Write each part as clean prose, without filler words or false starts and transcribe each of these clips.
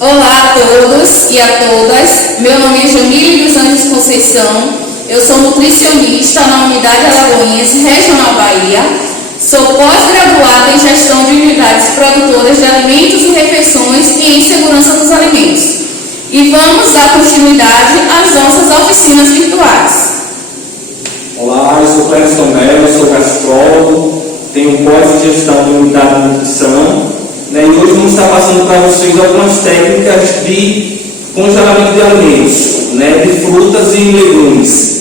Olá a todos e a todas, meu nome é Jamile dos Anjos Conceição, eu sou nutricionista na Unidade Alagoense Regional Bahia, sou pós-graduada em Gestão de Unidades Produtoras de Alimentos e Refeições e em Segurança dos Alimentos. E vamos dar continuidade às nossas oficinas virtuais. Olá, eu sou Clériston Mello, sou gastrólogo, tenho pós-gestão de unidade de nutrição, e hoje vamos estar passando para vocês algumas técnicas de congelamento de alimentos, de frutas e legumes.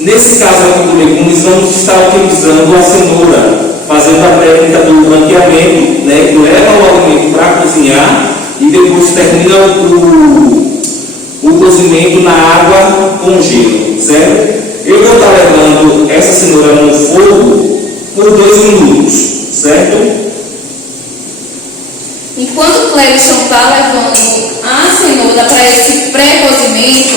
Nesse caso aqui do legumes, vamos estar utilizando a cenoura, fazendo a técnica do branqueamento, que leva o alimento para cozinhar e depois termina o cozimento na água com gelo, certo? Eu vou estar levando essa cenoura no fogo por 2 minutos, certo? Enquanto o Clériston está levando a cenoura para esse pré-cozimento,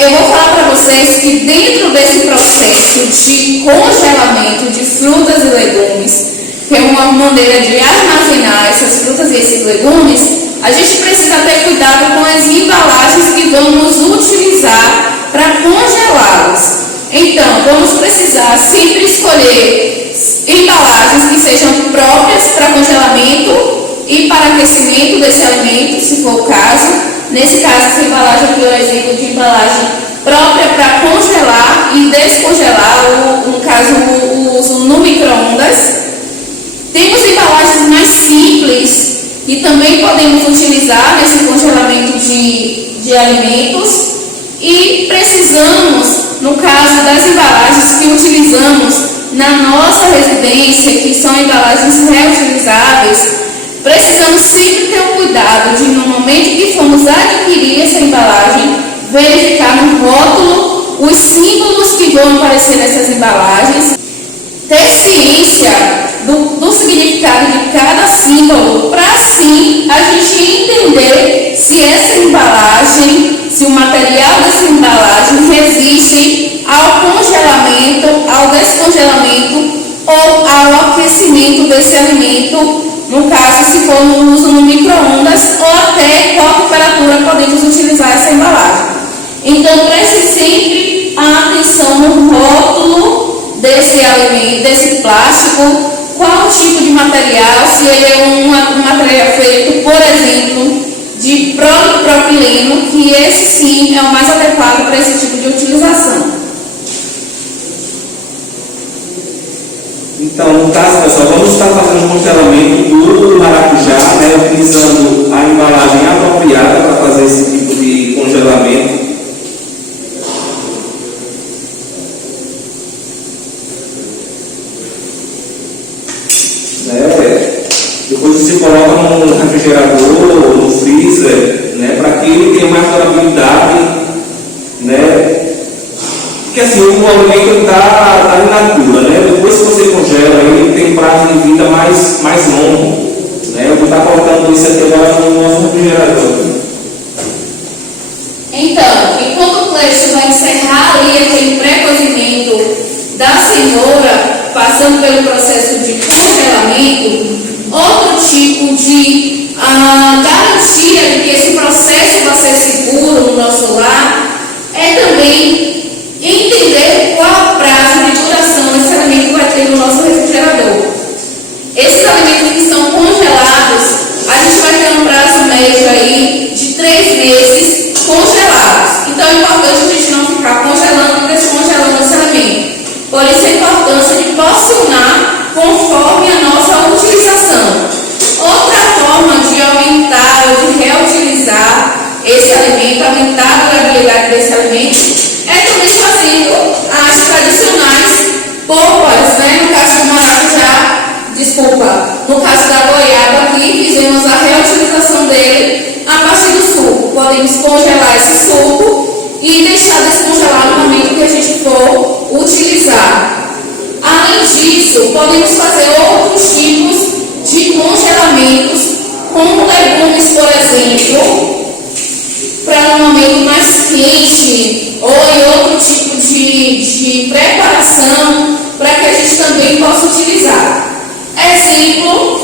eu vou falar para vocês que dentro desse processo de congelamento de frutas e legumes, que é uma maneira de armazenar essas frutas e esses legumes, a gente precisa ter cuidado com as embalagens que vamos utilizar para congelá-los. Então, vamos precisar sempre escolher embalagens que sejam próprias para congelamento e para aquecimento desse alimento, se for o caso. Nesse caso, essa embalagem aqui é o exemplo de embalagem própria para congelar e descongelar, no caso, o uso no micro-ondas. Temos embalagens mais simples e também podemos utilizar nesse congelamento de alimentos. E precisamos, no caso das embalagens que utilizamos na nossa residência, que são embalagens reutilizáveis, precisamos sempre ter o cuidado de, no momento que formos adquirir essa embalagem, verificar no rótulo os símbolos que vão aparecer nessas embalagens, ter ciência do significado de cada símbolo, para assim a gente entender se essa embalagem, se o material dessa embalagem resiste ao congelamento, ao descongelamento ou ao aquecimento desse alimento, no caso se for no uso no micro-ondas, ou até qual temperatura podemos utilizar essa embalagem. Então preste sempre atenção no rótulo desse alimento, desse plástico, qual o tipo de material, se ele é um material feito, por exemplo, de polipropileno, que esse sim é o mais adequado para esse tipo de utilização. Então, no caso, pessoal, vamos estar fazendo um congelamento do maracujá, utilizando a embalagem apropriada para fazer esse tipo de congelamento. Depois você coloca no refrigerador ou no freezer, para que ele tenha mais durabilidade, porque assim, o alimento está in natura, depois que você congela ele tem prazo de vida mais longo, eu vou estar colocando isso aqui agora no nosso refrigerador. Então, enquanto o Clériston vai encerrar ali aquele pré-cozimento da cenoura, passando pelo processo de congelamento, outro tipo de garantia de que esse processo vai ser seguro no nosso lar é também entender qual o prazo de duração esse alimento vai ter no nosso refrigerador. Esses alimentos que são congelados, a gente vai ter um prazo médio aí de 3 meses congelados. Então é importante a gente não ficar congelando e descongelando esse alimento. Por isso a importância de porcionar conforme a nossa utilização. Outra forma de aumentar ou de reutilizar esse alimento, aumentar a durabilidade desse alimento, é também fazendo as tradicionais polpas, no caso do maracujá, no caso da goiaba aqui, fizemos a reutilização dele a partir do suco. Podemos congelar esse suco e deixar descongelar no momento que a gente for utilizar. Além disso, podemos fazer outros tipos de congelamentos, como legumes, por exemplo, para um momento mais quente, ou em outro tipo de preparação, para que a gente também possa utilizar. Exemplo,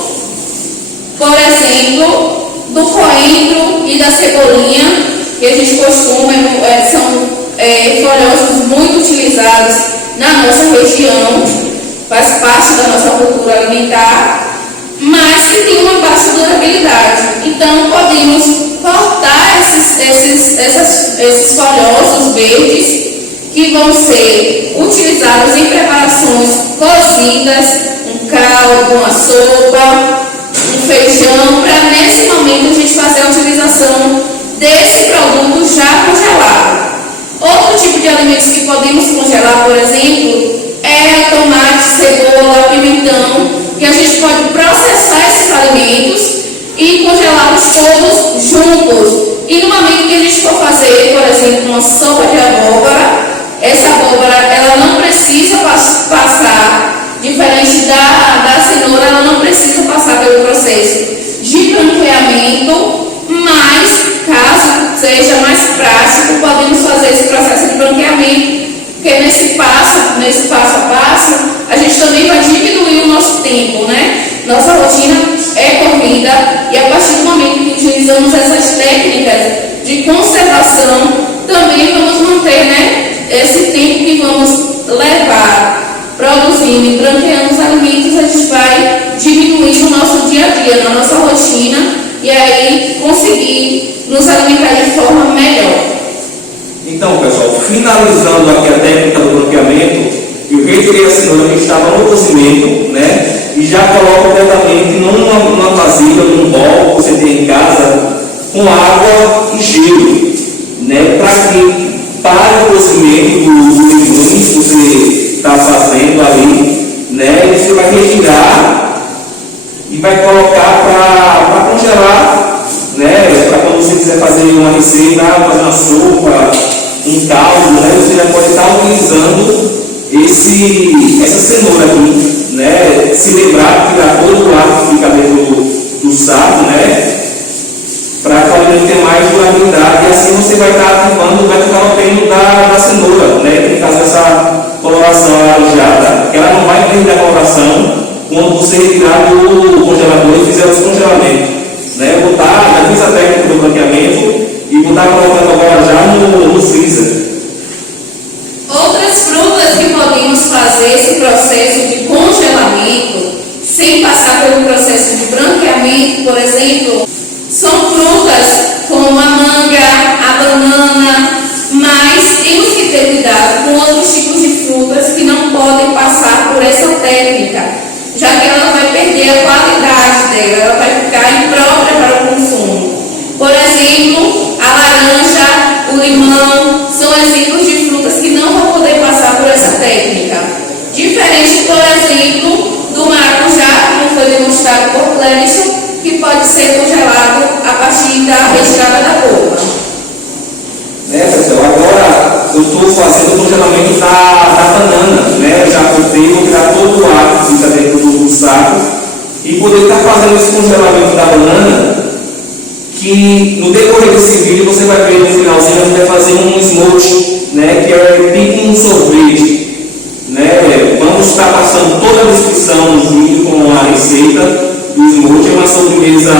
por exemplo, do coentro e da cebolinha, que a gente costuma, são folhosos muito utilizados na nossa região, faz parte da nossa cultura alimentar, mas que tem uma baixa durabilidade. Então, podemos cortar esses folhosos verdes que vão ser utilizados em preparações cozidas, um caldo, uma sopa, um feijão, para nesse momento a gente fazer a utilização desse produto já congelado. Outro tipo de alimentos que podemos congelar, por exemplo, é tomate, cebola, pimentão, que a gente pode processar esses alimentos e congelá-los todos juntos. E no momento que a gente for fazer, por exemplo, uma sopa de abóbora, essa abóbora ela não precisa passar, diferente da cenoura, ela não precisa passar pelo processo de branqueamento, mas caso seja mais prático, podemos fazer esse processo de branqueamento, porque nesse passo a passo, a gente também vai diminuir o nosso tempo, né? Nossa rotina é corrida e a partir do momento que utilizamos essas técnicas de conservação, também vamos manter, né, esse tempo que vamos levar produzindo e branqueando os alimentos, a gente vai diminuir o nosso dia a dia, na nossa rotina, e aí conseguir nos alimentar de forma melhor. Então, pessoal, finalizando aqui a técnica do branqueamento, eu retirei a cenoura que estava no cozimento, né? E já coloco diretamente numa vasilha, num bol que você tem em casa, com água e gelo, né? Para que pare o cozimento do legumes que você está fazendo ali, né? E você vai retirar e vai colocar para congelar, né? Para quando você quiser fazer uma receita, fazer uma sopa, um caldo, né? Você já pode estar utilizando essa cenoura aqui, né? Se lembrar de tirar todo o ar que fica dentro do saco, né? Para que o alimento tenha mais durabilidade, e assim você vai estar ativando o beta-caroteno da cenoura, né? Que faz essa coloração alaranjada, que ela não vai perder a coloração quando você retirar do congelador e fizer o descongelamento, né? Já fiz a técnica do branqueamento e vou estar colocando agora já no freezer. Outras frutas que podemos fazer esse processo de congelamento sem passar pelo processo de branqueamento, por exemplo, são frutas como a manga, a banana, mas temos que ter cuidado com outros tipos de frutas que não podem passar por essa técnica, já que ela vai perder a qualidade dela, ela vai ficar imprópria para o consumo. Por exemplo, a laranja, o limão, são exemplos de frutas que não vão poder passar por essa técnica. Diferente, por exemplo, do maracujá, como foi demonstrado por Clérison, que pode ser congelado a partir da retirada da polpa. Né, pessoal? Agora eu estou fazendo o congelamento da banana, né? Já cortei, vou tirar todo o ar que fica dentro do saco e poder estar fazendo esse congelamento da banana, que no decorrer desse vídeo você vai ver no finalzinho, a gente vai fazer um smoothie, né? Que é tipo um sorvete, né? Vamos estar passando toda a descrição no vídeo com a receita do smoothie. É uma sobremesa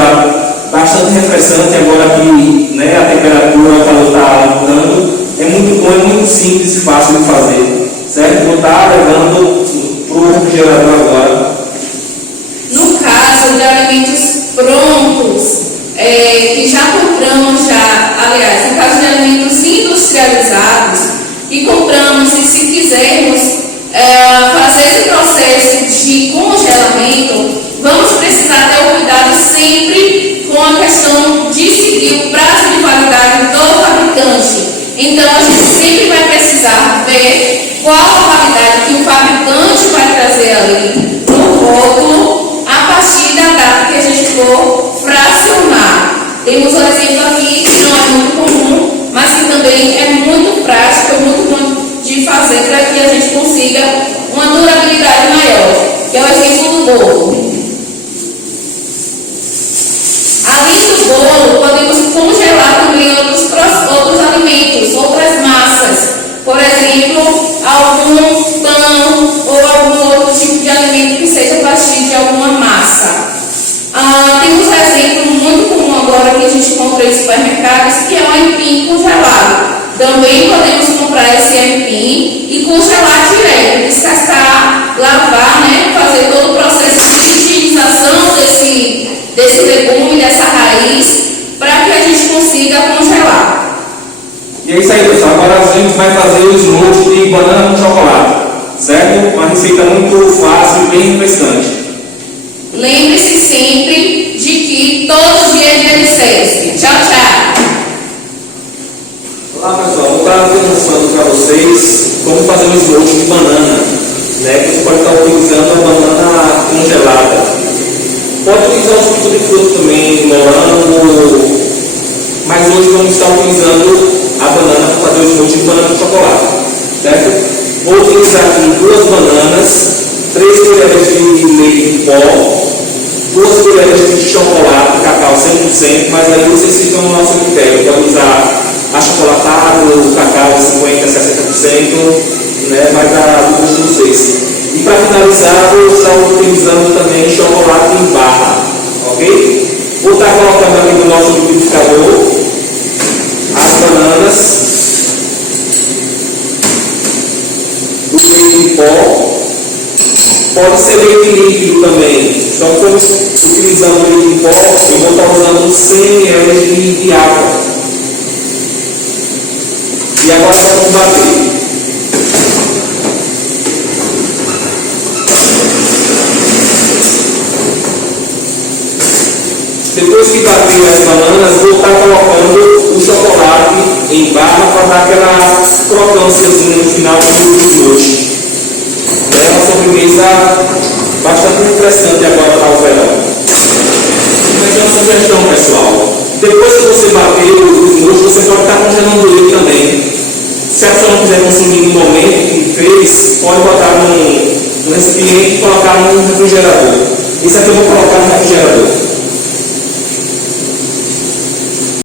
bastante refrescante agora que, né, a temperatura, o calor está aumentando. É muito bom, é muito simples e fácil de fazer, certo? Vou estar levando para o refrigerador agora. No caso de alimentos prontos, que já compramos aliás, no caso de alimentos industrializados, que compramos e se quisermos fazer esse processo de congelamento, vamos precisar ter o cuidado sempre com a questão de seguir o prazo de validade do fabricante. Então, a gente sempre vai precisar ver qual a validade que o fabricante vai trazer ali no rótulo a partir da data que a gente for fracionar. Temos um exemplo aqui que não é muito comum, mas que também é muito prático, é muito bom de fazer para que a gente consiga uma durabilidade maior, que é o exemplo do bolo. Além do bolo, podemos congelar também outros alimentos, outras massas. Por exemplo, algum pão ou algum outro tipo de alimento que seja a partir de alguma massa. Temos um exemplo muito comum agora Também podemos comprar esse aipim e congelar direto, descascar, lavar, né, fazer todo o processo de higienização desse legume, dessa raiz, para que a gente consiga congelar. E é isso aí, pessoal. Agora a gente vai fazer o smoothie de banana com chocolate, certo? Uma receita muito fácil e bem refrescante. Lembre-se sempre de que todo dia é dia de SESC. Tchau, tchau! Olá, pessoal. Vou estar demonstrando para vocês como fazer um smoothie de banana, né? Que você pode estar utilizando a banana congelada. Pode utilizar outro tipo de fruta também, morango, mas hoje vamos estar utilizando a banana para fazer o smoothie de banana com chocolate, certo? Vou utilizar aqui 2 bananas, 3 colheres de leite em pó, 2 colheres de chocolate, cacau 100%, mas aí vocês ficam no nosso critério. Pode usar achocolatado, cacau 50%, 60%, né? Vai dar do gosto de vocês. E para finalizar, vou estar utilizando também chocolate em barra, ok? Vou estar colocando aqui no nosso liquidificador as bananas, o leite em pó, pode ser leite líquido também. Então, como utilizando leite em pó, eu vou estar usando 100 ml de água. E agora vamos bater. Depois que bater as bananas, vou estar colocando o chocolate em barra para dar aquela crocânciazinha no final do smoothie. É uma sobremesa bastante refrescante agora para o verão. Mas é uma sugestão, pessoal. Depois que você bater o smoothie, você pode estar congelando ele também. Se a pessoa não quiser consumir no momento que fez, pode botar num recipiente e colocar no refrigerador. Isso aqui eu vou colocar no refrigerador.